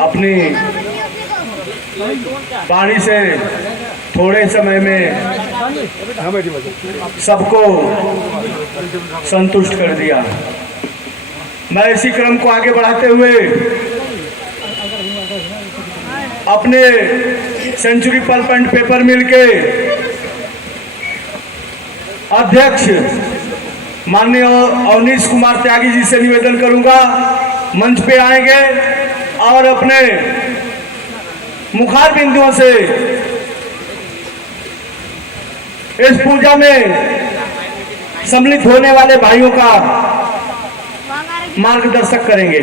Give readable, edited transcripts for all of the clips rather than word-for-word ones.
अपनी वाणी से थोड़े समय में सबको संतुष्ट कर दिया। मैं इसी क्रम को आगे बढ़ाते हुए अपने सेंचुरी पल्प एंड पेपर मिल के अध्यक्ष माननीय अवनीश कुमार त्यागी जी से निवेदन करूंगा, मंच पे आएंगे और अपने मुखार बिंदुओं से इस पूजा में सम्मिलित होने वाले भाइयों का मार्गदर्शक करेंगे।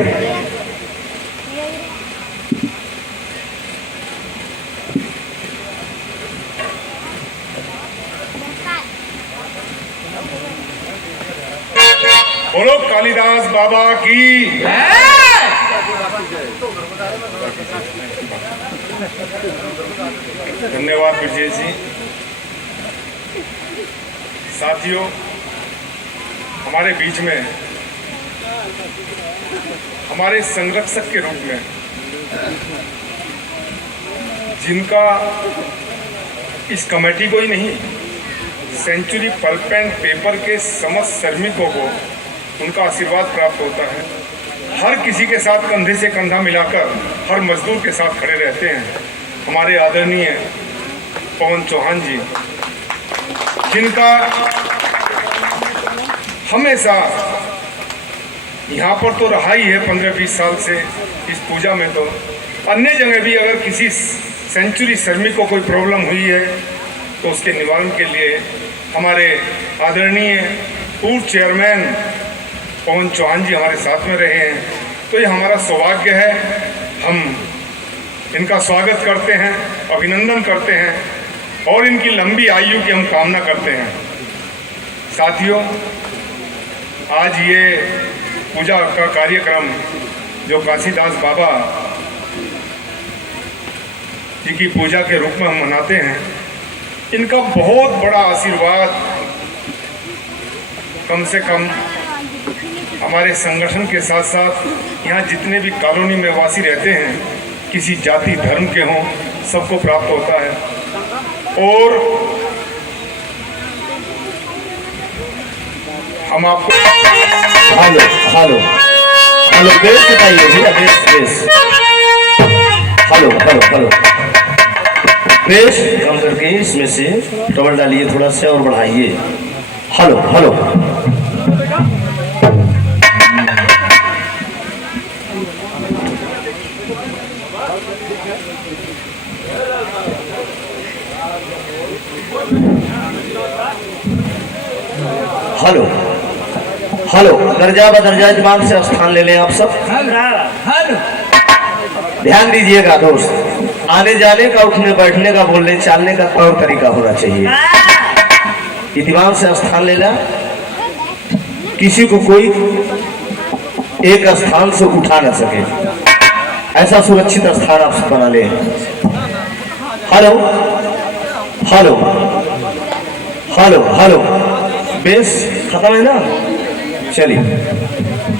बोलो कालिदास बाबा की। धन्यवाद विजय जी। साथियों, हमारे बीच में हमारे संरक्षक के रूप में जिनका इस कमेटी को ही नहीं, सेंचुरी पल्प एंड पेपर के समस्त श्रमिकों को उनका आशीर्वाद प्राप्त होता है। हर किसी के साथ कंधे से कंधा मिलाकर हर मजदूर के साथ खड़े रहते हैं हमारे आदरणीय पवन चौहान जी, जिनका हमेशा यहाँ पर तो रहा ही है 15-20 साल से इस पूजा में, तो अन्य जगह भी अगर किसी सेंचुरी श्रमिक को कोई प्रॉब्लम हुई है तो उसके निवारण के लिए हमारे आदरणीय पूर्व चेयरमैन पवन चौहान जी हमारे साथ में रहे हैं। तो ये हमारा सौभाग्य है, हम इनका स्वागत करते हैं, अभिनंदन करते हैं और इनकी लंबी आयु की हम कामना करते हैं। साथियों, आज ये पूजा का कार्यक्रम जो काशीदास बाबा जी की पूजा के रूप में हम मनाते हैं, इनका बहुत बड़ा आशीर्वाद कम से कम हमारे संगठन के साथ साथ यहाँ जितने भी कॉलोनी में वासी रहते हैं, किसी जाति धर्म के हों, सबको प्राप्त होता है। और हम आपको हेलो हेलो हेलो बेस बताइए भैया, base base, hello hello hello base कम करके इसमें से डबल डालिए, थोड़ा सा और बढ़ाइए। हेलो हेलो हेलो हेलो, दर्जा बदर्जा इत्मीनान से स्थान ले लें आप सब। ध्यान दीजिएगा दोस्त, आने जाने का, उठने बैठने का, बोलने चालने का तौर तरीका होना चाहिए। इत्मीनान से स्थान लेना, किसी को कोई एक स्थान से उठा न सके, ऐसा सुरक्षित स्थान आप बना ले। Hello hello hello hello, base खत्म है ना, चलिए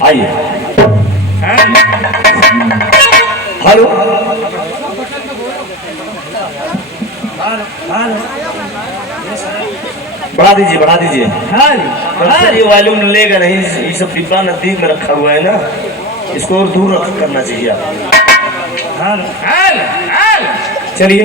आइए। हेलो बढ़ा दीजिए, बढ़ा दीजिए। ये वॉल्यूम लेगा नहीं, ये सब डिब्बा नजदीक में रखा हुआ है ना, इसको और दूर रख करना चाहिए आप। चलिए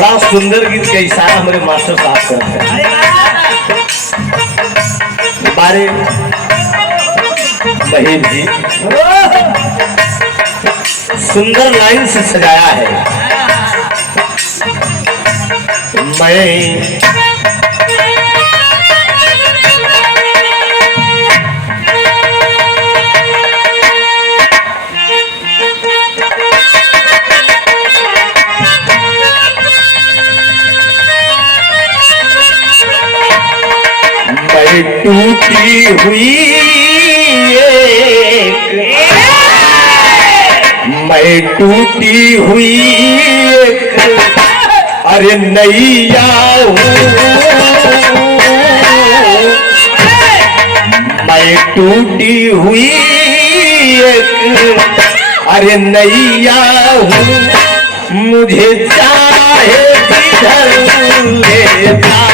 बड़ा सुंदर गीत का इशारा हमारे मास्टर साहब करते हैं। हमारे महीम जी सुंदर लाइन से सजाया है। मैं टूटी हुई मैं टूटी हुई अरे नैया हूँ, मैं टूटी हुई अरे नैया हूँ, मुझे चाहे जिधर ले जाओ।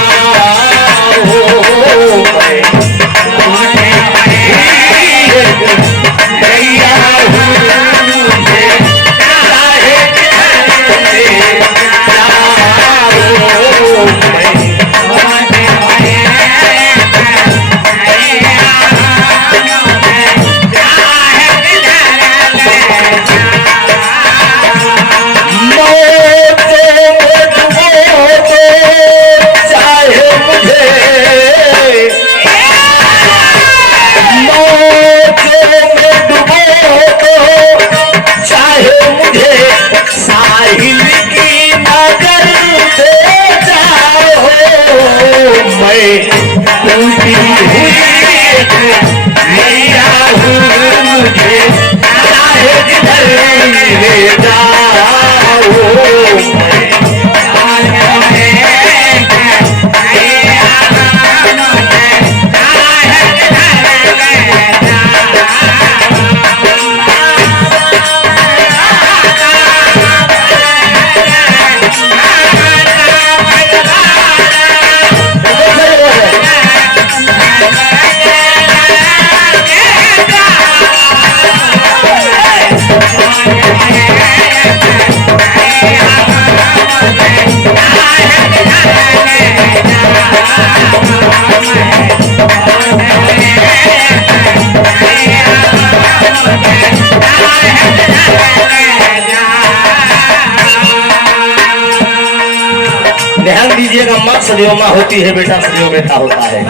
ध्यान दीजिएगा, माँ सदैव माँ होती है, बेटा सदैव बेटा होता है।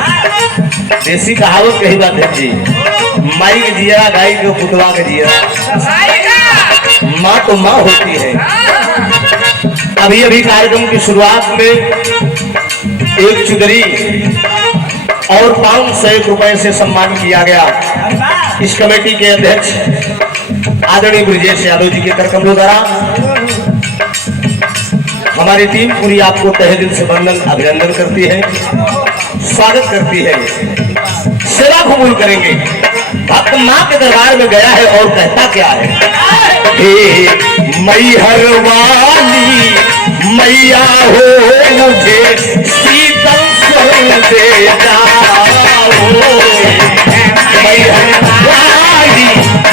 देसी कहावत कही बात है जी, माई के जिया गाय के पुतवा के जिया, माँ तो माँ होती है। अभी अभी कार्यक्रम की शुरुआत में एक चुदरी और 500 रुपए से सम्मान किया गया। इस कमेटी के अध्यक्ष आदरणीय ब्रजेश यादव जी के कर कमलों द्वारा हमारी टीम पूरी आपको तहे दिल से वंदन अभिनंदन करती है, स्वागत करती है, सेवा कबूल करेंगे। भक्त माँ के दरबार में गया है और कहता क्या है, हे मैहर वाली मैया हो मुझे शीतल स्वर दे जाओ, मैहर वाली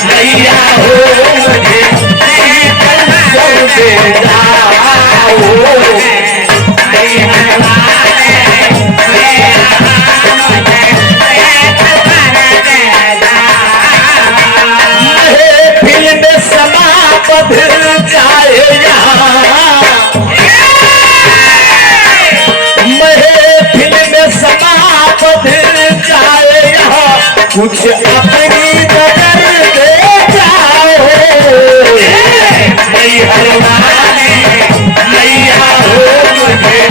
मैया हो मुझे शीतल स्वर दे जाओ। कुछ अपनी नजर दे जाओ, मैहर वाली मैया हो मुझे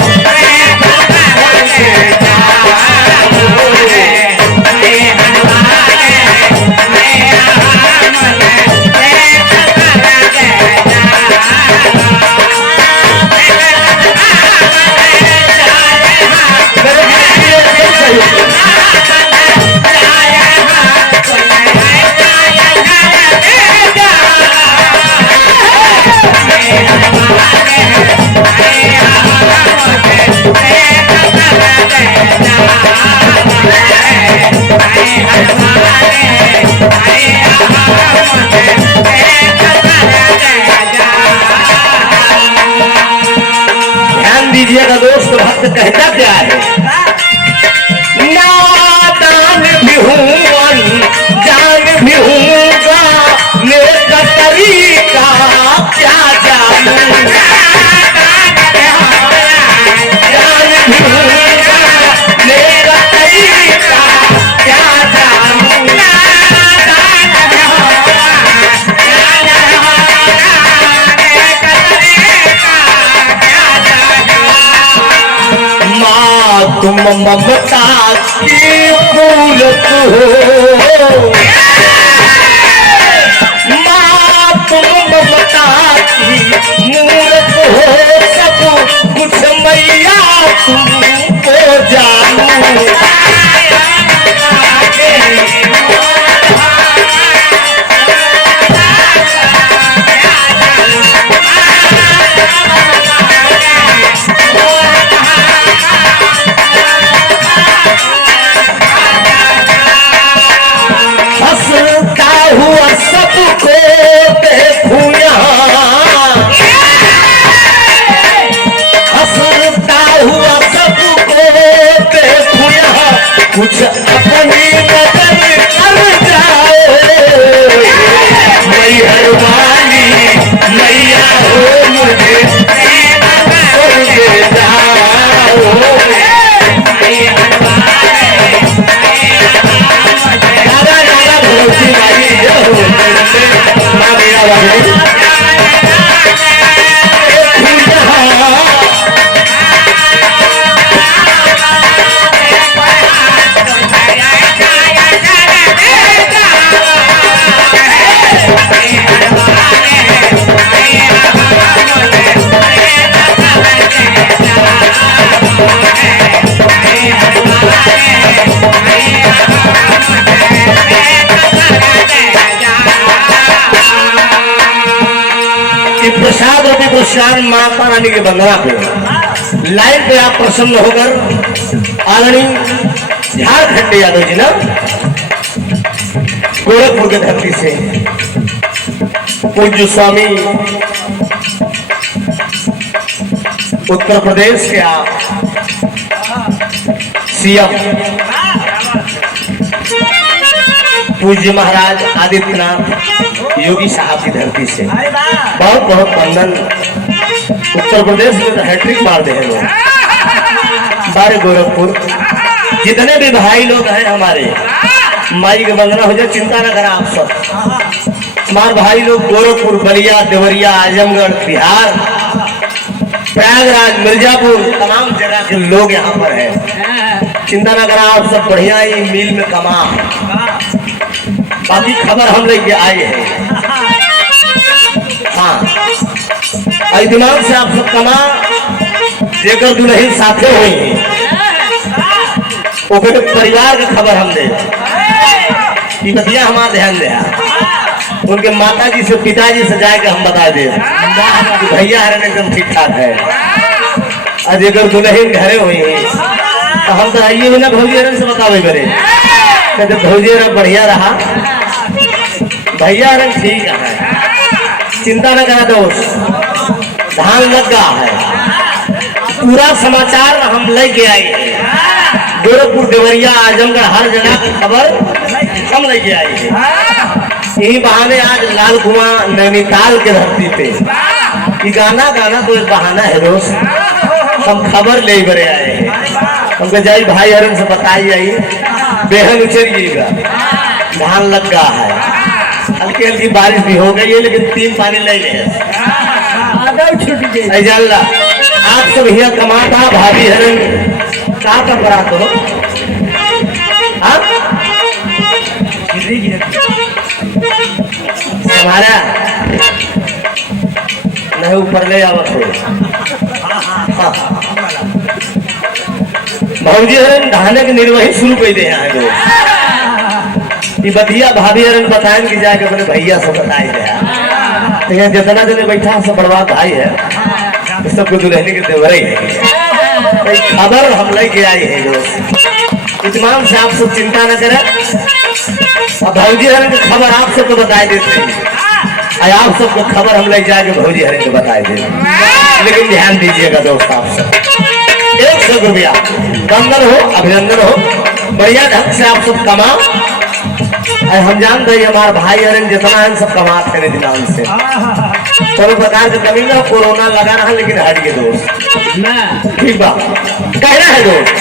लीजिएगा दोस्त, भक्त कहता क्या है? नादान भी हूँ जान भी हूँगा, मेरा तरीका क्या जानूं, जान भी हूँगा, मेरा तरीका क्या जानूं, माँ तुम ममता की मूरत हो, माँ तुम ममता की मूरत हो, सब कुछ मैया तुमको जानूं, हंसता हुआ सबको देखूं यहाँ, हंसता हुआ सबको देखूं यहाँ, कुछ अपनी नजर कर जाओ, मैहर वाली मैया हो मुझे स्वर्ग जाओ, दादा दादा भोजी वाली जो हो माँ मेरा वाली प्रसाद रूपी प्रसाद माता रानी के वंदना पे लाइन पे आप प्रसन्न होकर आदरणीय झारखंड यादव जी ना गोरखपुर के धरती से पूज्य स्वामी उत्तर प्रदेश के आप सीएम पूज्य महाराज आदित्यनाथ योगी साहब की धरती से बहुत बहुत वंदन। उत्तर प्रदेश में तो हैट्रिक मार दे लोग, हमारे गोरखपुर जितने भी भाई लोग हैं हमारे, माई के वंदना हो जाए, चिंता न करा आप सब। हमारे भाई लोग गोरखपुर, बलिया, देवरिया, आजमगढ़, बिहार, प्रयागराज, मिर्जापुर, तमाम जगह के लोग यहाँ पर हैं। चिंता न करा आप सब, बढ़िया ही मील में कमा। बाकी खबर हम लेके आए हैं, हाँ दिमाग से आप सब कमा जेकर दुल्हन साथे हुई है, ओकरे परिवार का खबर हम दे कि बतिया हमारा ध्यान दे, उनके माता जी से पिताजी से जाके हम बता दे कि भैया हरण एकदम ठीक ठाक है, और जेकर दुल्हन घरे हुई है तो हम तो आइए ना भौजी हरण से बतावे करे, कहते भौजी हरण बढ़िया रहा, भैया हरण ठीक है, चिंता न करा दोस्त, धान लग गया है। पूरा समाचार हम लेके आए हैं, गोरखपुर, देवरिया, आजमगढ़, हर जगह की खबर हम लेके आए हैं। यही बहाने आज लाल कुआं नैनीताल के धरती पे ये गाना गाना तो एक बहाना है दोस्त, हम खबर ले बड़े आए हैं। हमको जाई भाई हरण से बताई आई, बेहन उचरिएगा, धान लग गया है, हल्की हल्की बारिश भी हो गई है, लेकिन 3 पानी ले गए जानला। आप सब भैया कमाता भाभी हरण का कपड़ा तो हमारा नहीं ऊपर ले आवत हो। भौजी हरण धाने के निर्वही शुरू कर दे हैं लोग, बतिया भाभी हरण बताएं कि जाके अपने भैया से बताए गया, जितना जने बैठा सब बर्बाद भाई है, सबको दुल्हनी के देवरे है। खबर हम लेके आए हैं दोस्त, इत्मीनान से आप सब चिंता न करें, और भौजी हरण की खबर आप सबको बताई देते हैं। आप सबको खबर हम ले जाके भौजी हरे को बताए दे, लेकिन ध्यान दीजिएगा दोस्त आप सब, 100 रुपया बंदन हो, अभिनंदन हो, बढ़िया ढंग से आप सब कमा। हम जानते हैं हमारे भाई हरे जितना है सब कमाते हैं दिनान से, तो प्रकार की कमी ना, कोरोना लगा रहा लेकिन हट गए दोस्त, ठीक बा कहना है दोस्त।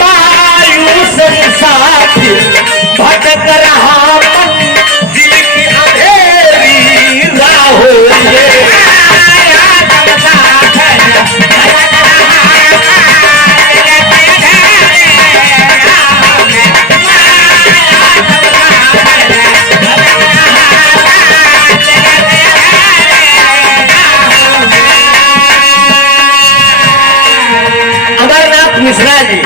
मायूस साथ भटक रहा दिल की अंधेरी राहों में, अमरनाथ मिश्रा जी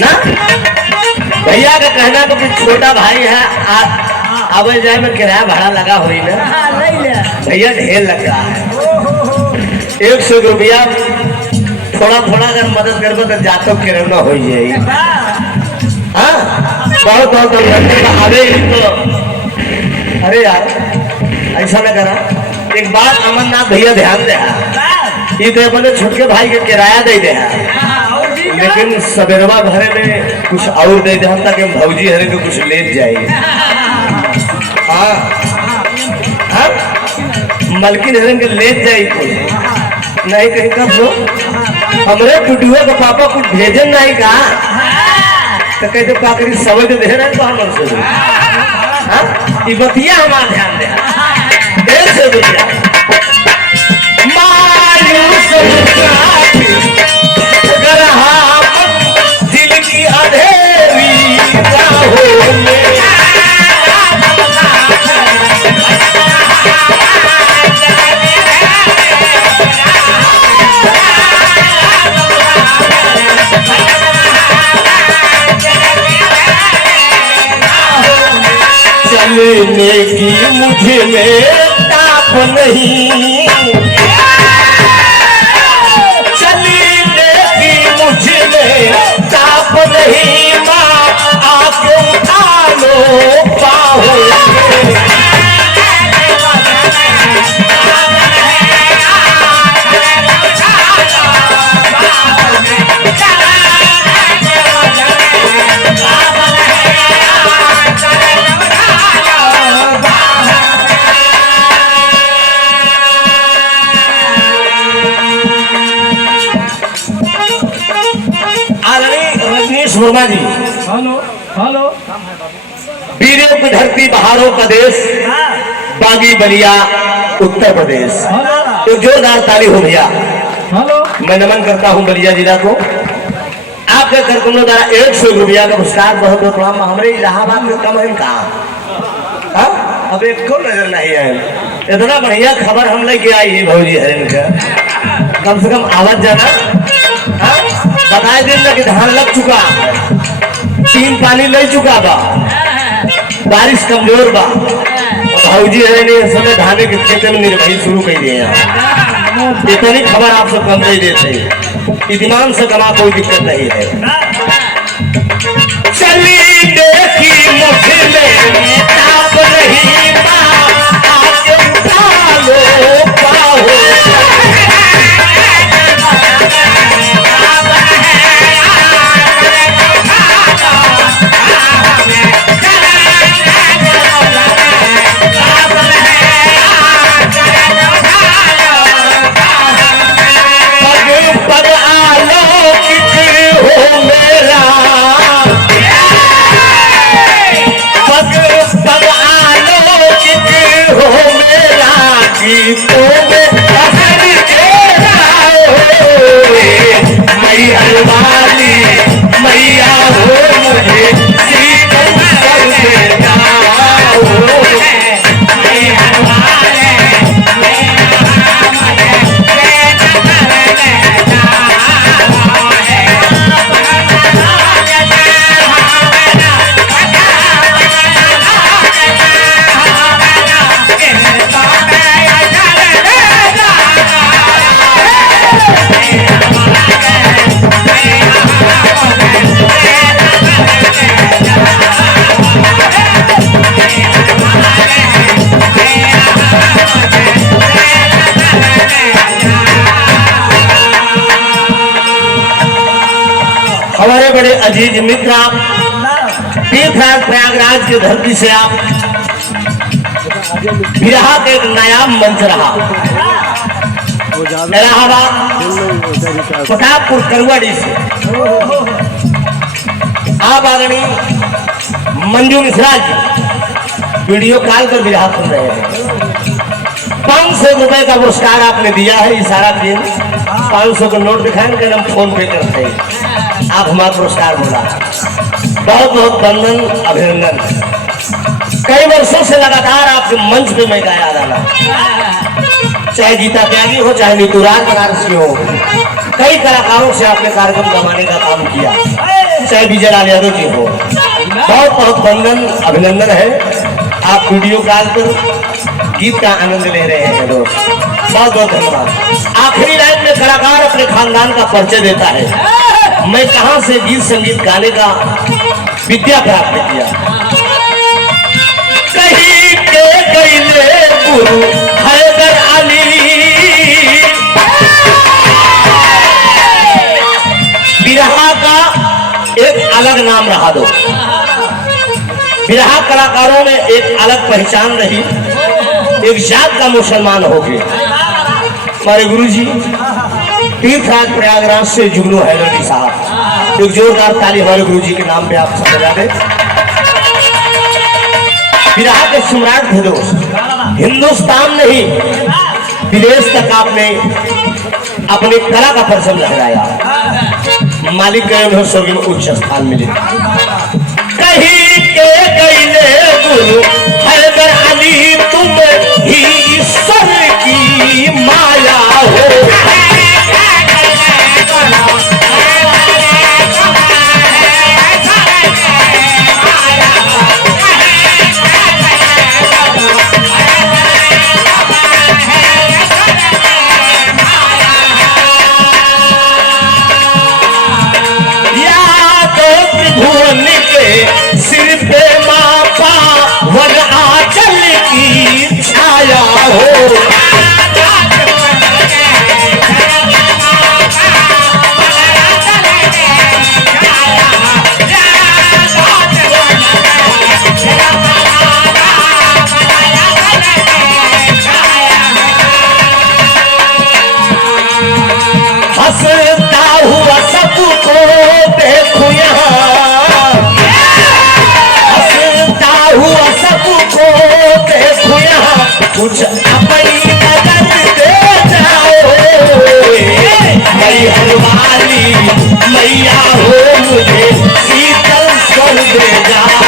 ना, भैया का कहना तो कि छोटा भाई है, आवे जाए में किराया भाड़ा लगा हुई ना, भैया ढेर लग रहा है, 100 रुपया थोड़ा थोड़ा अगर मदद करबो तो जातो किराना हो जाएगी। हाँ बहुत बहुत धन्यवाद। अरे तो अरे यार ऐसा न करा, एक बात अमरनाथ भैया ध्यान दे, ये तो अपने छोटके भाई के किराया दे दे, लेकिन सवेरवा भरे में कुछ और दे दे ताकि हम भौजी हरे को कुछ ले जाइए। हाँ हाँ मलकिन हरे के ले जाइए कुछ नहीं, कहीं कब लो हमरे टुटुआ का पापा कुछ भेजन नहीं का, तो कहते काकरी समझ दे रहे तो हम से हाँ ये बतिया हमारा ध्यान दे, 100 रुपया मायूस दिल की अंधेरी राहों में, चलने की मुझे में ताप नहीं, चलने की मुझे में ताप नहीं, माँ आके उठा लो बाहों में, वर्मा जी। हेलो हेलो, वीरों की धरती बहारों का देश, बागी बलिया उत्तर प्रदेश, तो जोरदार ताली हो भैया। हेलो मैं नमन करता हूं बलिया जिला को, आपके कार्यक्रमों द्वारा 100 रुपया का पुरस्कार बहुत बहुत प्रणाम। हमारे इलाहाबाद में कम है कहा, अब एक को नजर नहीं है, इतना बढ़िया खबर हम लेके आई है भौजी हरिन का, कम से कम आवाज जाना बताए दिन कि धान लग चुका, 3 पानी ले चुका बा, बारिश कमजोर बा, भौजी हरिन ने समय धाने के खेत में निर्भय शुरू कर दिया। इतनी खबर आप सब कम नहीं देते, ईमान से कमा कोई दिक्कत नहीं है। चली देखी मुझे में ताप नहीं, आके उठा लो बाहों, पग आलोकित हो मेरा, पग आलोकित बड़े अजीज मित्र आप, तीर्थराज प्रयागराज की धरती से आप विरहा के एक नायाब मंच रहा। इलाहाबाद प्रतापपुर करवाड़ी से आप आदरणीय मंजू मिश्रा जी वीडियो कॉल कर विरहा सुन रहे हैं। 500 रुपए का पुरस्कार आपने दिया है, इशारा किए 500 का नोट दिखाएं कि हम फोन पे करते हैं, आप हमारा पुरस्कार बोला। बहुत बहुत वंदन, अभिनंदन। कई वर्षों से लगातार आपके मंच पे मैं गाया रहा, चाहे गीता त्यागी हो, चाहे नीतूराज बनारसी हो, कई कलाकारों से आपने कार्यक्रम गवाने का काम किया, चाहे विजय लाल यादव जी हो। बहुत बहुत वंदन, अभिनंदन है। आप वीडियो कॉल पर गीत का आनंद ले रहे हैं दोस्त, बहुत बहुत धन्यवाद। आखिरी लाइन में कलाकार अपने खानदान का परिचय देता है, मैं कहां से गीत संगीत गाने का विद्या प्राप्त किया। कहीं के गईले गुरु हैदर अली, बिरहा का एक अलग नाम रहा दो, बिरहा कलाकारों में एक अलग पहचान रही, एक जात का मुसलमान हो गए। हमारे गुरुजी तीर्थराज प्रयागराज से जुगनू हैदर अली साहब, एक जोरदार ताली हमारे गुरुजी के नाम पे आप सब बजा दें। बिरहा के सम्राट थे दोस्त, हिंदुस्तान नहीं विदेश तक आपने अपनी कला का परचम लहराया। मालिक गए उन्हें स्वर्ग में उच्च स्थान मिले। कहीं के गईले गुरु हैदर अली, तुम ही ईश्वर की माया हो। भुवन के सिर पे मापा वन आंचल की छाया हो। हंसता हुआ सबको देखूं यहाँ, हुआ सबको देखो यहाँ, कुछ अपनी नजर दे जाओ। मैया वाली मैया हो, मुझे शीतल स्वर दे जाओ।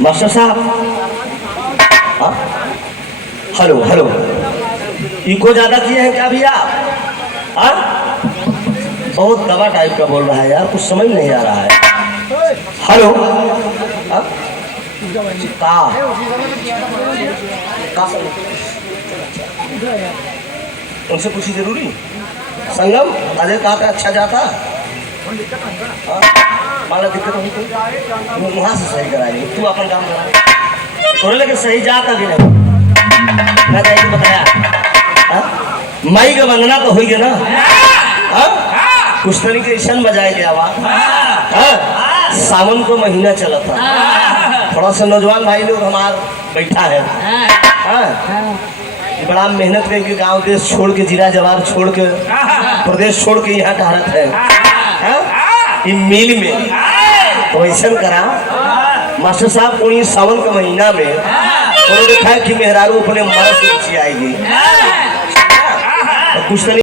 मास्टर साहब, हेलो हेलो, इको ज्यादा किए हैं क्या भैया? बहुत दवा टाइप का बोल रहा है यार, कुछ समझ नहीं आ रहा है। हेलो, उनसे पूछी जरूरी संगम अजय का अच्छा जाता, माला दिक्कत होगी तो वहाँ से सही कराएंगे, तू अपन काम करा। थोड़े लेकिन सही जाता भी नहीं, मैं जाएगी बताया माई का वंदना तो होगी ना। कुछ तरीके ऐसा बजाएंगे आवाज। सावन को महीना चला था, थोड़ा सा नौजवान भाई लोग हमार बैठा है, बड़ा मेहनत करके गांव देश छोड़ के, जिला जवार छोड़ के, प्रदेश छोड़ के यहाँ ठहरत है मिल में। तो ऐसा करा मास्टर साहब, कोई सावन के महीना में देखा है कि मेहरारू अपने मर्द से आएगी, कुछ